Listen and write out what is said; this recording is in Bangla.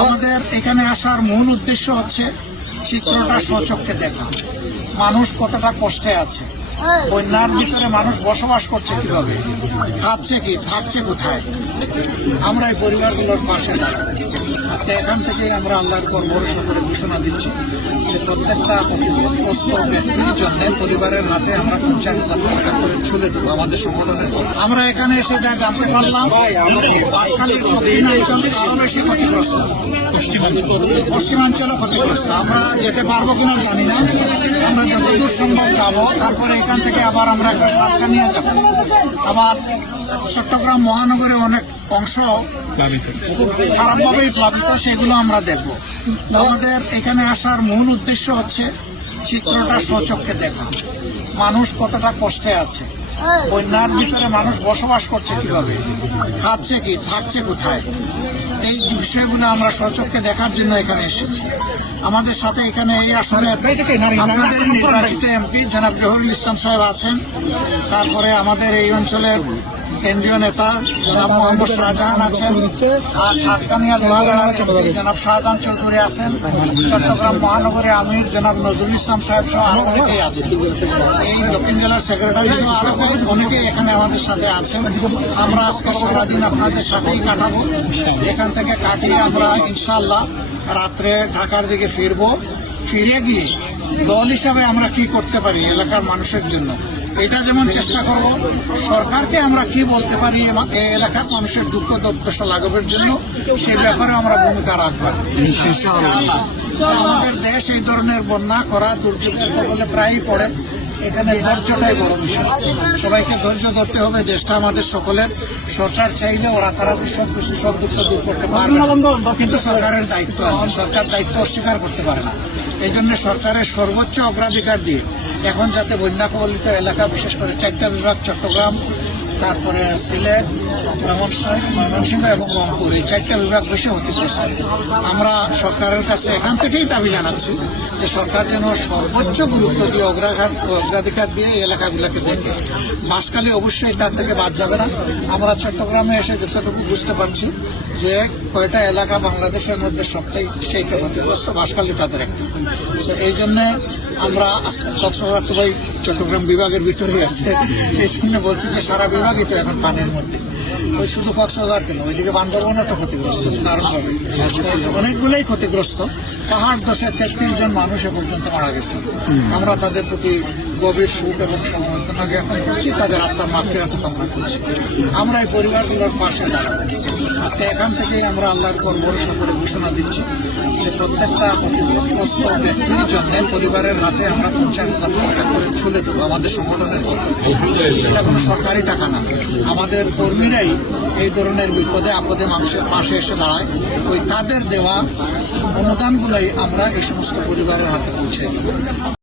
আমাদের এখানে আসার মূল উদ্দেশ্য হচ্ছে চিত্রটা স্বচক্ষে দেখা, মানুষ কতটা কষ্টে আছে, বন্যার ভিতরে মানুষ বসবাস করছে কিভাবে, খাচ্ছে কি, থাকছে কোথায়। আমরা এই পরিবারগুলোর পাশে দাঁড়াই। আজকে এখান থেকে আমরা আল্লাহর উপর ভরসা করে ঘোষণা দিচ্ছি যে প্রত্যেকটা ক্ষতিগ্রস্ত ব্যক্তির জন্য পরিবারের হাতে আমরা 50,000 টাকা করে ছুলে দেবো আমাদের সংগঠনের। আমরা এখানে এসে যা জানতে পারলাম, বাঁশখালীর দক্ষিণাঞ্চল আরো বেশি ক্ষতিগ্রস্ত, পশ্চিমাঞ্চলও ক্ষতিগ্রস্ত। আমরা যেতে পারবো কিনা জানি না, আমরা যতদূর সম্ভব যাবো। তারপরে এখান থেকে আবার আমরা একটা সাতকা নিয়ে যাবো। আবার চট্টগ্রাম মহানগরে অনেক অংশ খুব খারাপভাবেই প্লাবিত, সেগুলো আমরা দেখব। আমাদের এখানে আসার মূল উদ্দেশ্য হচ্ছে চিত্রটা স্বচক্ষে দেখা, মানুষ কতটা কষ্টে আছে, বন্যার ভিতরে মানুষ বসবাস করছে কিভাবে, খাচ্ছে কি, থাকছে কোথায়। এই বিষয়গুলো আমরা স্বচক্ষে দেখার জন্য এখানে এসেছি। আমাদের সাথে এখানে এই আসলে আপনাদের নির্বাচিত এমপি জনাব জহুরুল ইসলাম সাহেব আছেন। তারপরে আমাদের এই অঞ্চলের কেন্দ্রীয় নেতা জনাব মোহাম্মদ শাহজাহান আছেন, আর সাতকানিয়া জনাব শাহজাহান চৌধুরী আছেন, চট্টগ্রাম মহানগরে আমির জনাব নজরুল ইসলাম সাহেব সহ আরো অনেকেই আছেন। এই দক্ষিণ জেলার সেক্রেটারি সহ আরো অনেকেই এখানে আমাদের সাথে আছেন। আমরা আজকে সারাদিন আপনাদের সাথেই কাটাবো। এখান থেকে কাটিয়ে আমরা ইনশাআল্লাহ রাত্রে ঢাকার দিকে ফিরবো। ফিরে গিয়ে দল হিসাবে আমরা কি করতে পারি এলাকার মানুষের জন্য, এটা যেমন চেষ্টা করব, সরকারকে আমরা কি বলতে পারি এই এলাকার মানুষের দুঃখ দুর্দশা লাঘবের জন্য, সেই ব্যাপারে আমরা ভূমিকা রাখবো। আমাদের দেশ এই ধরনের বন্যা করা দুর্যোগের কবলে প্রায়ই পড়ে। এখানে ধৈর্যটাই বড় বিষয়, সবাইকে ধৈর্য ধরতে হবে। দেশটা আমাদের সকলের, সরকার চাইলে ওরা তাড়াতাড়ি সব কিছু সব দুঃখ দূর করতে পারবে, কিন্তু সরকারের দায়িত্ব আছে, সরকার দায়িত্ব অস্বীকার করতে পারে না। এই জন্য সরকারের সর্বোচ্চ অগ্রাধিকার দিয়ে এখন যাতে বন্যা কবলিত এলাকা, বিশেষ করে 4টা বিভাগ, চট্টগ্রাম, তারপরে সিলেট, ময়মনসিংহ এবং রংপুর, এই 4টা বিভাগ বেশি ক্ষতিগ্রস্ত। আমরা সরকারের কাছে এখান থেকেই দাবি জানাচ্ছি যে সরকার যেন সর্বোচ্চ গুরুত্ব দিয়ে অগ্রাধিকার দিয়ে এই এলাকাগুলোকে দেখে। বাঁশখালী অবশ্যই তার থেকে বাদ যাবে না। আমরা চট্টগ্রামে এসে যতটুকু বুঝতে পারছি যে কয়টা এলাকা বাংলাদেশের মধ্যে সবটাই সেইটা ক্ষতিগ্রস্ত, বাঁশখালী তাদের একটা। তো এই জন্যে আমরা কক্সবাজার তো ভাই চট্টগ্রাম বিভাগের ভিতরেই আছে, এই জন্য বলছি যে সারা বিভাগই তো এখন পানির মধ্যে। ওই শুধু কক্সবাজার কেন, ওইদিকে বান্দরবনও তো ক্ষতিগ্রস্ত দারুণভাবে, অনেকগুলোই ক্ষতিগ্রস্ত। পাহাড় দশে 33 জন মানুষ এ পর্যন্ত মারা গেছে। আমরা তাদের প্রতি গভীর সুখ এবং সমবেদনা জ্ঞাপন করছি, তাদের আত্মার মাগফিরাত কামনা করছি। আমরা এই পরিবারগুলোর পাশে দাঁড়াবো। আজকে এখান থেকেই আমরা আল্লাহর উপর ভরসা করে ঘোষণা দিচ্ছি যে প্রত্যেকটা ক্ষতিগ্রস্ত ব্যক্তির জন্য পরিবারের হাতে আমরা 50,000 টাকা করে ছুলে দেবো আমাদের সংগঠনের পক্ষ থেকে। এটা কোনো সরকারি টাকা না, আমাদের কর্মীরাই এই ধরনের বিপদে আপদে মানুষের পাশে এসে দাঁড়ায়। ওই তাদের দেওয়া অনুদানগুলোই আমরা এই সমস্ত পরিবারের হাতে পৌঁছে দেব।